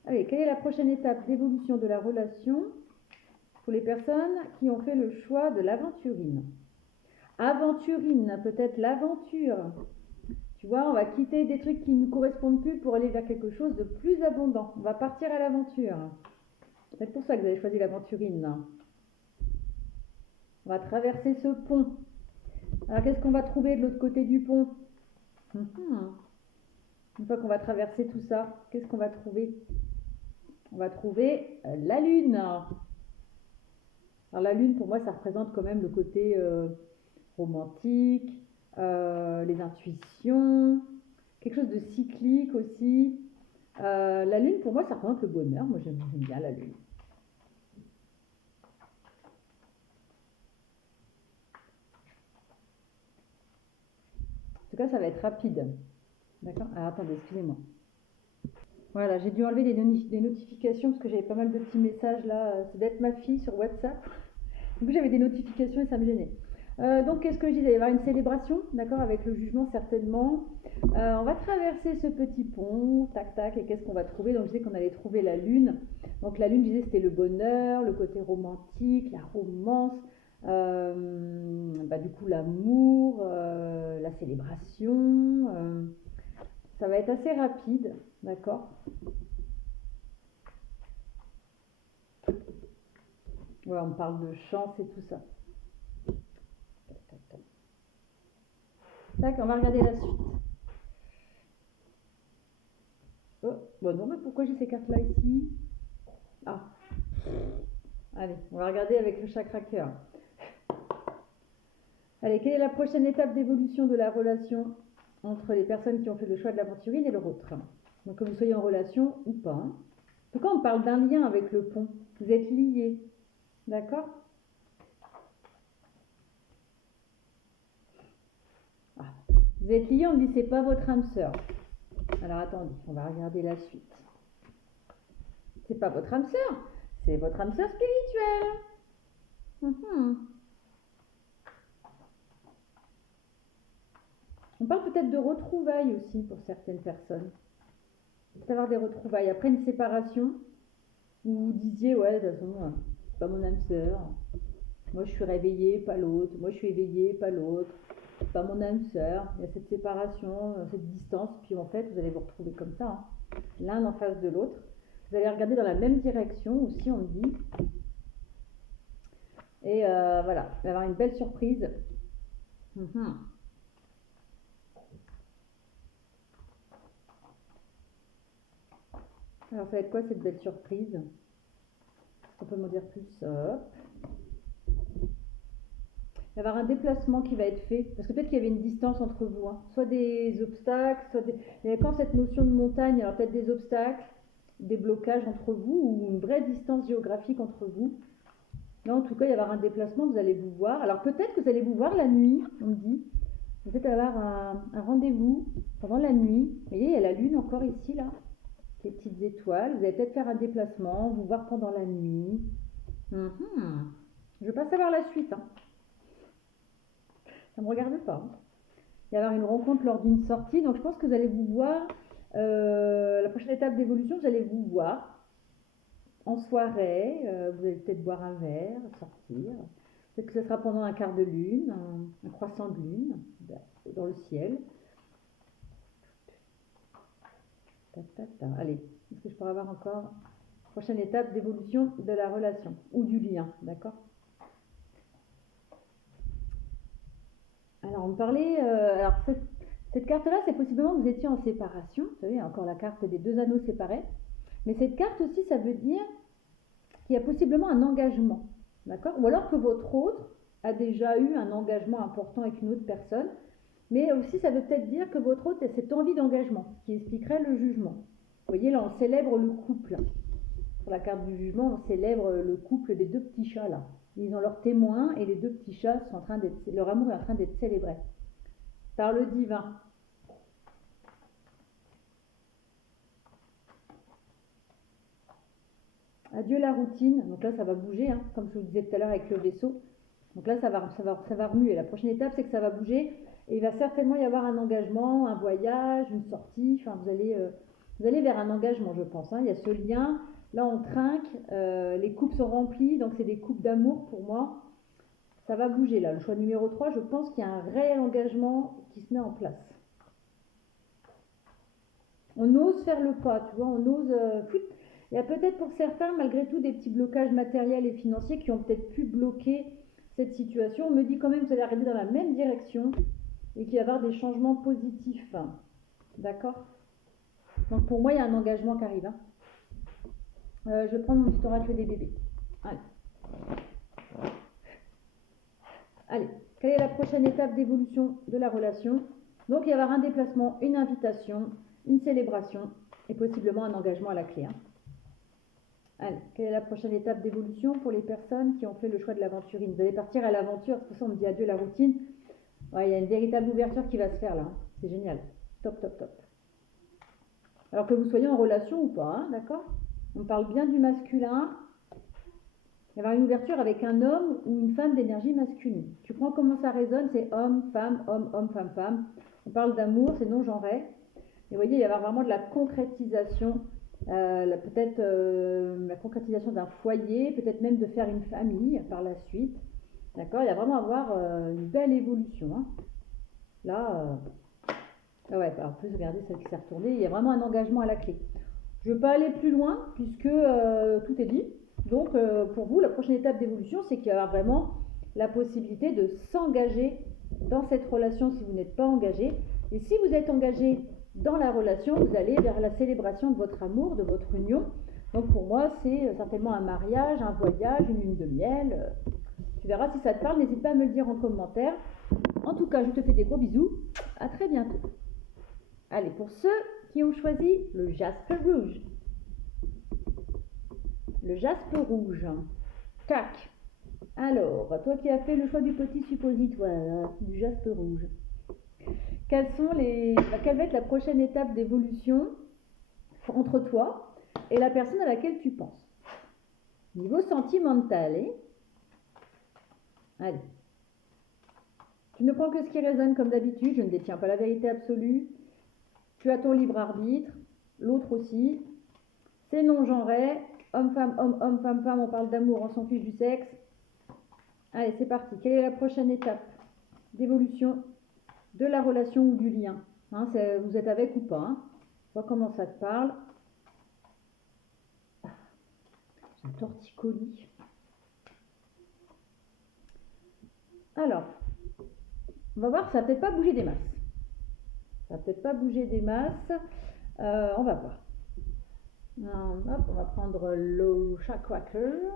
Allez, quelle est la prochaine étape d'évolution de la relation pour les personnes qui ont fait le choix de l'aventurine? Aventurine, peut-être l'aventure. Tu vois, on va quitter des trucs qui ne nous correspondent plus pour aller vers quelque chose de plus abondant. On va partir à l'aventure. C'est pour ça que vous avez choisi l'aventurine. On va traverser ce pont. Alors, qu'est-ce qu'on va trouver de l'autre côté du pont? Une fois qu'on va traverser tout ça, qu'est-ce qu'on va trouver? On va trouver la lune. Alors, la lune, pour moi, ça représente quand même le côté romantique, les intuitions, quelque chose de cyclique aussi. La lune, pour moi, ça représente le bonheur. Moi, j'aime bien la lune. En tout cas, ça va être rapide. D'accord? Alors, attendez, excusez-moi. Voilà, j'ai dû enlever des notifications parce que j'avais pas mal de petits messages là. C'est d'être ma fille sur WhatsApp. Du coup, j'avais des notifications et ça me gênait. Donc, qu'est-ce que je disais? Il va y avoir une célébration, d'accord, avec le jugement certainement. On va traverser ce petit pont, tac tac, et qu'est-ce qu'on va trouver? Donc, je disais qu'on allait trouver la lune. Donc, la lune, je disais, c'était le bonheur, le côté romantique, la romance, du coup, l'amour, la célébration. Ça va être assez rapide, d'accord? Ouais, on parle de chance et tout ça. Tac, on va regarder la suite. Oh, bon non, mais pourquoi j'ai ces cartes-là ici? Ah, allez, on va regarder avec le chakra cœur. Allez, quelle est la prochaine étape d'évolution de la relation entre les personnes qui ont fait le choix de l'aventurine et leur autre? Donc que vous soyez en relation ou pas. En tout cas, on parle d'un lien avec le pont. Vous êtes liés, d'accord? Ah, vous êtes liés, on ne dit c'est pas votre âme sœur. Alors attendez, on va regarder la suite. C'est pas votre âme sœur, c'est votre âme sœur spirituelle. On parle peut-être de retrouvailles aussi pour certaines personnes. Peut-être avoir des retrouvailles après une séparation où vous disiez ouais de toute façon c'est pas mon âme sœur. Moi je suis réveillée, pas l'autre. Moi je suis éveillée, pas l'autre. C'est pas mon âme sœur. Il y a cette séparation, cette distance. Puis en fait vous allez vous retrouver comme ça, hein, l'un en face de l'autre. Vous allez regarder dans la même direction aussi, on me dit. Et voilà, il va y avoir une belle surprise. Alors ça va être quoi cette belle surprise? On peut m'en dire plus? Il va y avoir un déplacement qui va être fait, parce que peut-être qu'il y avait une distance entre vous, hein. Soit des obstacles, soit des... Il y a quand cette notion de montagne, alors peut-être des obstacles, des blocages entre vous, ou une vraie distance géographique entre vous. Là, en tout cas, il va y avoir un déplacement, vous allez vous voir. Alors peut-être que vous allez vous voir la nuit, on me dit. Vous allez avoir un rendez-vous pendant la nuit. Vous voyez, il y a la lune encore ici, là. Les petites étoiles. Vous allez peut-être faire un déplacement, vous voir pendant la nuit. Je ne veux pas savoir la suite, hein. Ça ne me regarde pas. Il va y avoir une rencontre lors d'une sortie. Donc je pense que vous allez vous voir. La prochaine étape d'évolution, vous allez vous voir en soirée. Vous allez peut-être boire un verre, sortir. Peut-être que ce sera pendant un quart de lune, un croissant de lune dans le ciel. Allez, est-ce que je pourrais avoir encore prochaine étape d'évolution de la relation ou du lien, d'accord? Alors, on parlait. Alors, cette carte-là, c'est possiblement que vous étiez en séparation. Vous savez, encore la carte des deux anneaux séparés. Mais cette carte aussi, ça veut dire qu'il y a possiblement un engagement, d'accord? Ou alors que votre autre a déjà eu un engagement important avec une autre personne, mais aussi ça veut peut-être dire que votre autre a cette envie d'engagement, qui expliquerait le jugement. Vous voyez, là, on célèbre le couple. Sur la carte du jugement, on célèbre le couple des deux petits chats, là. Ils ont leurs témoins et les deux petits chats sont en train d'être, leur amour est en train d'être célébré par le divin. Adieu la routine. Donc là, ça va bouger, hein, comme je vous disais tout à l'heure avec le vaisseau. Donc là, ça va remuer. La prochaine étape, c'est que ça va bouger et il va certainement y avoir un engagement, un voyage, une sortie. Enfin, vous allez vers un engagement, je pense, hein. Il y a ce lien. Là, on trinque. Les coupes sont remplies, donc c'est des coupes d'amour pour moi. Ça va bouger là. Le choix numéro 3, je pense qu'il y a un réel engagement qui se met en place. On ose faire le pas, tu vois, on ose... Il y a peut-être pour certains, malgré tout, des petits blocages matériels et financiers qui ont peut-être pu bloquer cette situation. On me dit quand même que vous allez arriver dans la même direction et qu'il va y avoir des changements positifs. D'accord? Donc pour moi, il y a un engagement qui arrive. Je vais prendre mon petit oracle des bébés. Allez, quelle est la prochaine étape d'évolution de la relation? Donc il va y avoir un déplacement, une invitation, une célébration et possiblement un engagement à la clé. Allez, quelle est la prochaine étape d'évolution pour les personnes qui ont fait le choix de l'aventurine? Vous allez partir à l'aventure, de toute façon on me dit adieu la routine. Ouais, il y a une véritable ouverture qui va se faire là, hein. C'est génial. Top, top, top. Alors que vous soyez en relation ou pas, hein, d'accord? On parle bien du masculin. Il y avoir une ouverture avec un homme ou une femme d'énergie masculine. Tu prends comment ça résonne, c'est homme, femme, femme, femme. On parle d'amour, c'est non-genré. Et vous voyez, il y avoir vraiment de la concrétisation, peut-être la concrétisation d'un foyer, peut-être même de faire une famille par la suite. D'accord? Il y a vraiment avoir une belle évolution, hein. Là, ouais, en plus, regardez celle qui s'est retournée, il y a vraiment un engagement à la clé. Je ne veux pas aller plus loin puisque tout est dit. Donc, pour vous, la prochaine étape d'évolution, c'est qu'il y aura vraiment la possibilité de s'engager dans cette relation si vous n'êtes pas engagé. Et si vous êtes engagé dans la relation, vous allez vers la célébration de votre amour, de votre union. Donc, pour moi, c'est certainement un mariage, un voyage, une lune de miel. Tu verras si ça te parle, n'hésite pas à me le dire en commentaire. En tout cas, je te fais des gros bisous. À très bientôt. Allez, pour ceux qui ont choisi le jaspe rouge. Le jaspe rouge. Tac. Alors, toi qui as fait le choix du petit suppositoire, du jaspe rouge. Quelle va être la prochaine étape d'évolution entre toi et la personne à laquelle tu penses? Niveau sentimental, hein? Allez. Tu ne prends que ce qui résonne comme d'habitude. Je ne détiens pas la vérité absolue. Tu as ton libre arbitre. L'autre aussi. C'est non-genré. Homme-femme, homme-homme, femme-femme. On parle d'amour, on s'en fiche du sexe. Allez, c'est parti. Quelle est la prochaine étape d'évolution de la relation ou du lien, hein, vous êtes avec ou pas, hein. Vois comment ça te parle. Un torticolis. Alors, on va voir, ça va peut-être pas bouger des masses. Ça va peut-être pas bouger des masses. On va voir. Hop, on va prendre le chakra-cœur.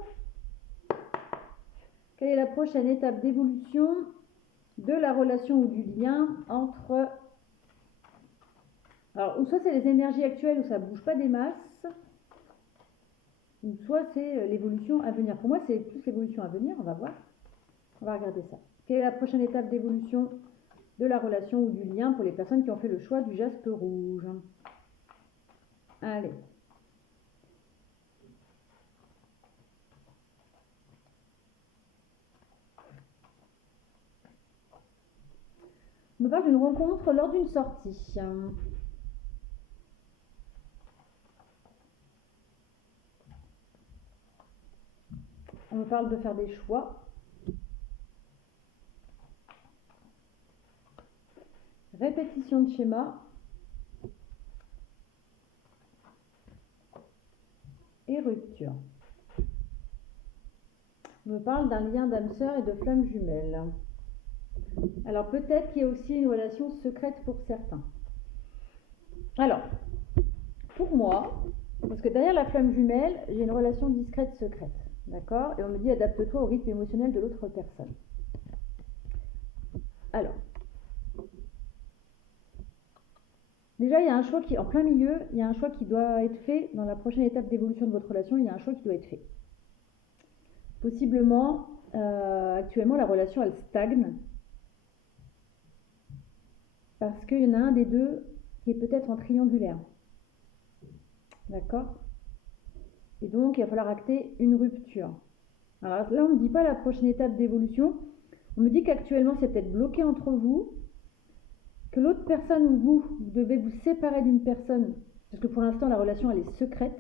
Quelle est la prochaine étape d'évolution de la relation ou du lien entre... Alors, ou soit c'est les énergies actuelles où ça ne bouge pas des masses, ou soit c'est l'évolution à venir. Pour moi, c'est plus l'évolution à venir, on va voir. On va regarder ça. Quelle est la prochaine étape d'évolution de la relation ou du lien pour les personnes qui ont fait le choix du jaspe rouge? Allez. On me parle d'une rencontre lors d'une sortie. On me parle de faire des choix. Répétition de schéma. Et rupture. On me parle d'un lien d'âme sœur et de flamme jumelle. Alors peut-être qu'il y a aussi une relation secrète pour certains. Alors, pour moi, Parce que derrière la flamme jumelle, j'ai une relation discrète secrète. D'accord? Et on me dit adapte-toi au rythme émotionnel de l'autre personne. Alors, déjà, il y a un choix qui, en plein milieu, il y a un choix qui doit être fait dans la prochaine étape d'évolution de votre relation. Il y a un choix qui doit être fait. Possiblement, actuellement, la relation, elle stagne parce qu'il y en a un des deux qui est peut-être en triangulaire. D'accord? Et donc, il va falloir acter une rupture. Alors là, on ne me dit pas la prochaine étape d'évolution. On me dit qu'actuellement, c'est peut-être bloqué entre vous, que l'autre personne ou vous devez vous séparer d'une personne, parce que pour l'instant, la relation, elle est secrète.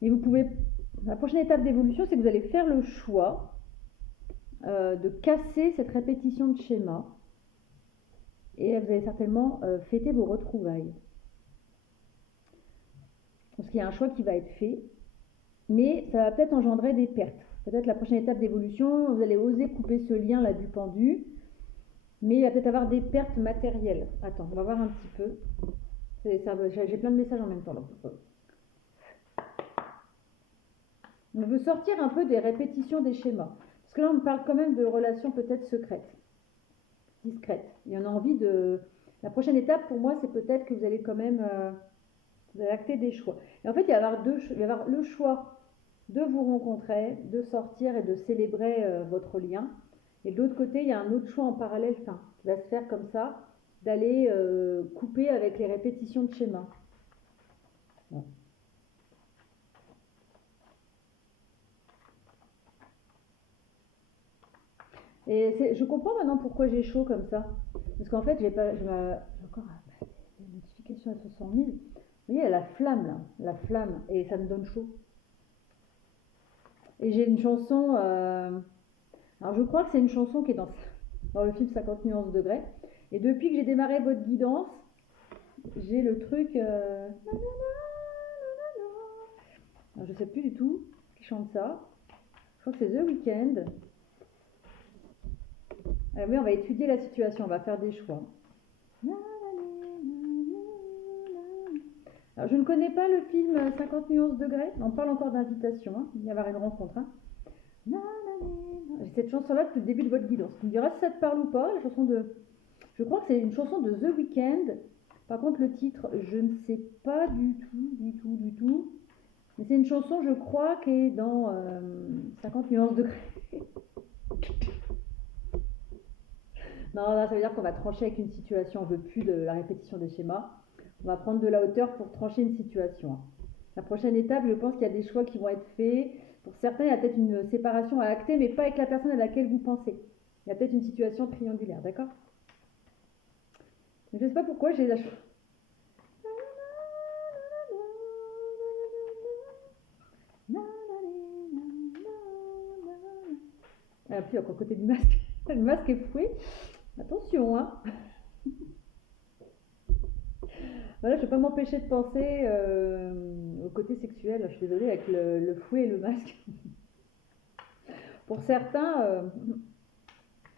Mais vous pouvez... La prochaine étape d'évolution, c'est que vous allez faire le choix de casser cette répétition de schéma. Et vous allez certainement fêter vos retrouvailles. Parce qu'il y a un choix qui va être fait, mais ça va peut-être engendrer des pertes. Peut-être la prochaine étape d'évolution, vous allez oser couper ce lien là du pendu, mais il va peut-être avoir des pertes matérielles. Attends, on va voir un petit peu. J'ai plein de messages en même temps là. On veut sortir un peu des répétitions des schémas. Parce que là, on parle quand même de relations peut-être secrètes, discrètes. Et on a envie de... La prochaine étape, pour moi, c'est peut-être que vous allez quand même... vous allez acter des choix. Et en fait, il va y avoir le choix de vous rencontrer, de sortir et de célébrer votre lien. Et de l'autre côté, il y a un autre choix en parallèle, qui va se faire comme ça, d'aller couper avec les répétitions de schémas. Ouais. Et je comprends maintenant pourquoi j'ai chaud comme ça. Parce qu'en fait, j'ai encore des notifications à 60 000. Vous voyez, la flamme là, la flamme, et ça me donne chaud. Et j'ai une chanson, alors je crois que c'est une chanson qui est dans le film 50 nuances degrés. Et depuis que j'ai démarré votre guidance, j'ai le truc... alors je sais plus du tout qui chante ça. Je crois que c'est The Weeknd. Alors oui, on va étudier la situation, on va faire des choix. Alors, je ne connais pas le film 50 nuances degrés. On parle encore d'invitation. Hein. Il va y avoir une rencontre. Hein. J'ai cette chanson-là depuis le début de votre guidance. Tu me diras si ça te parle ou pas. La chanson de... Je crois que c'est une chanson de The Weeknd. Par contre, le titre, je ne sais pas du tout. Mais c'est une chanson, je crois, qui est dans 50 nuances degrés. Non, là, ça veut dire qu'on va trancher avec une situation. On ne veut plus de la répétition des schémas. On va prendre de la hauteur pour trancher une situation. La prochaine étape, je pense qu'il y a des choix qui vont être faits. Pour certains, il y a peut-être une séparation à acter, mais pas avec la personne à laquelle vous pensez. Il y a peut-être une situation triangulaire, d'accord? Je ne sais pas pourquoi j'ai la... Ah, puis encore côté du masque. Le masque est fouet. Attention, hein. Voilà, je ne peux pas m'empêcher de penser au côté sexuel. Je suis désolée, avec le fouet et le masque. Pour certains,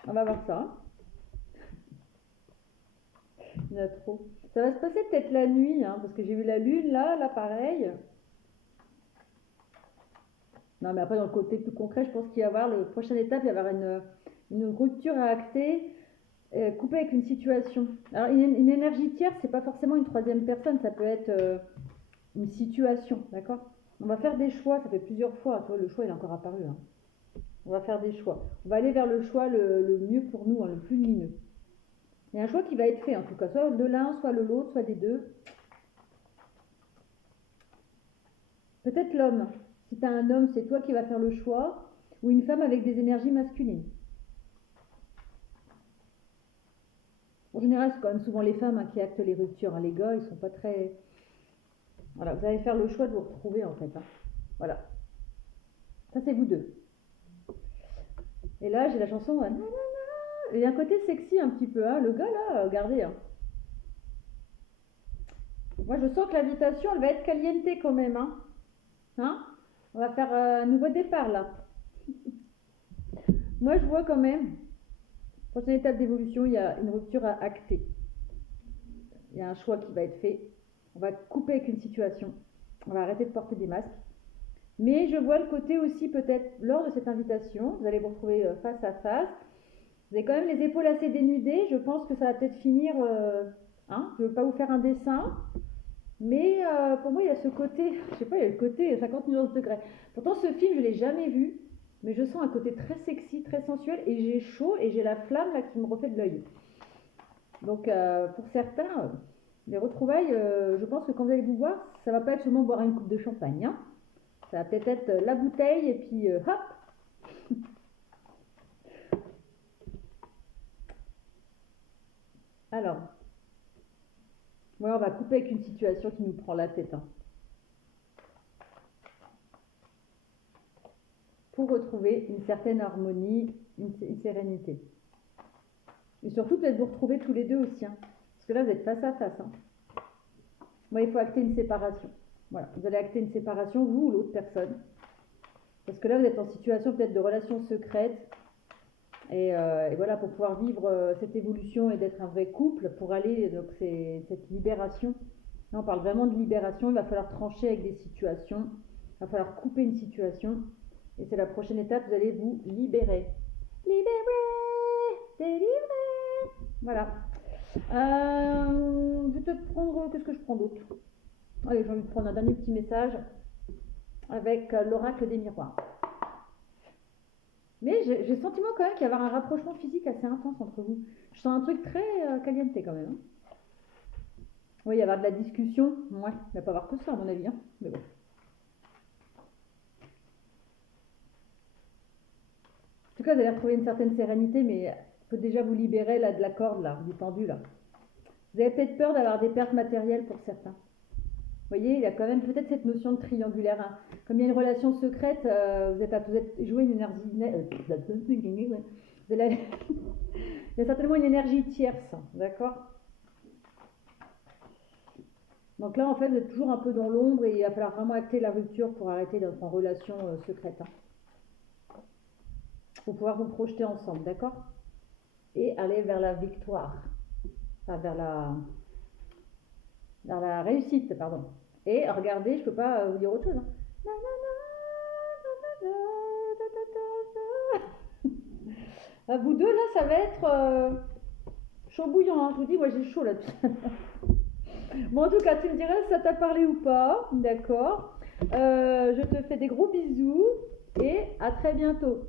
on va voir ça. Il y en a trop. Ça va se passer peut-être la nuit, hein, parce que j'ai vu la lune là pareil. Non, mais après, dans le côté plus concret, je pense qu'il va y avoir, la prochaine étape, il va y avoir une rupture à acter, coupée avec une situation. Alors, une énergie tierce, c'est pas forcément une troisième personne, ça peut être une situation, d'accord? On va faire des choix, ça fait plusieurs fois, toi, le choix il est encore apparu. Hein. On va faire des choix. On va aller vers le choix le mieux pour nous, hein, le plus lumineux. Il y a un choix qui va être fait, en tout cas, soit de l'un, soit de l'autre, soit des deux. Peut-être l'homme. Si tu as un homme, c'est toi qui vas faire le choix, ou une femme avec des énergies masculines. En général, c'est quand même souvent les femmes qui actent les ruptures. Hein. Les gars, ils sont pas très... Voilà, vous allez faire le choix de vous retrouver, en fait. Hein. Voilà. Ça, c'est vous deux. Et là, j'ai la chanson... Il y a un côté sexy un petit peu. Hein. Le gars, là, regardez. Hein. Moi, je sens que l'invitation, elle va être caliente quand même. Hein. On va faire un nouveau départ, là. Moi, je vois quand même... Prochaine étape d'évolution, il y a une rupture à acter. Il y a un choix qui va être fait. On va couper avec une situation. On va arrêter de porter des masques. Mais je vois le côté aussi peut-être lors de cette invitation, vous allez vous retrouver face à face. Vous avez quand même les épaules assez dénudées. Je pense que ça va peut-être finir. Hein, je ne veux pas vous faire un dessin. Mais pour moi, il y a ce côté, je sais pas, il y a le côté 50 nuances de degrés. Pourtant, ce film, je ne l'ai jamais vu. Mais je sens un côté très sexy, très sensuel. Et j'ai chaud et j'ai la flamme là qui me refait de l'œil. Donc pour certains, les retrouvailles, je pense que quand vous allez vous voir, ça va pas être seulement boire une coupe de champagne. Hein. Ça va peut-être être la bouteille et puis hop. Alors, ouais, on va couper avec une situation qui nous prend la tête. Hein. Pour retrouver une certaine harmonie, une sérénité. Et surtout, peut-être vous retrouver tous les deux aussi. Hein. Parce que là, vous êtes face à face. Hein. Moi, il faut acter une séparation. Voilà, vous allez acter une séparation, vous ou l'autre personne. Parce que là, vous êtes en situation peut-être de relation secrète. Et voilà, pour pouvoir vivre cette évolution et d'être un vrai couple, pour aller, donc c'est cette libération. Là, on parle vraiment de libération. Il va falloir trancher avec des situations. Il va falloir couper une situation. Et c'est la prochaine étape, vous allez vous libérer. Libérer, délivrer. Voilà. Je vais te prendre, qu'est-ce que je prends d'autre? Allez, j'ai envie de prendre un dernier petit message avec l'oracle des miroirs. Mais j'ai le sentiment quand même qu'il va y avoir un rapprochement physique assez intense entre vous. Je sens un truc très caliente quand même. Hein. Oui, il va y avoir de la discussion. Ouais, il ne va pas avoir que ça à mon avis. Hein. Mais bon. En tout cas, vous allez retrouver une certaine sérénité, mais il faut déjà vous libérer là, de la corde, là, du pendu. Là. Vous avez peut-être peur d'avoir des pertes matérielles pour certains. Vous voyez, il y a quand même peut-être cette notion de triangulaire. Hein. Comme il y a une relation secrète, vous êtes joué une énergie. Vous allez, il y a certainement une énergie tierce, d'accord? Donc là, en fait, vous êtes toujours un peu dans l'ombre et il va falloir vraiment acter la rupture pour arrêter d'être en relation secrète. Hein. Pour pouvoir vous projeter ensemble, d'accord? Et aller vers la victoire. Enfin, vers la réussite, pardon. Et regardez, je peux pas vous dire autre chose. Hein. À vous deux, là, ça va être chaud bouillant. Hein. Je vous dis, moi, j'ai chaud là-dessus. Bon, en tout cas, tu me diras si ça t'a parlé ou pas. D'accord. Je te fais des gros bisous et à très bientôt.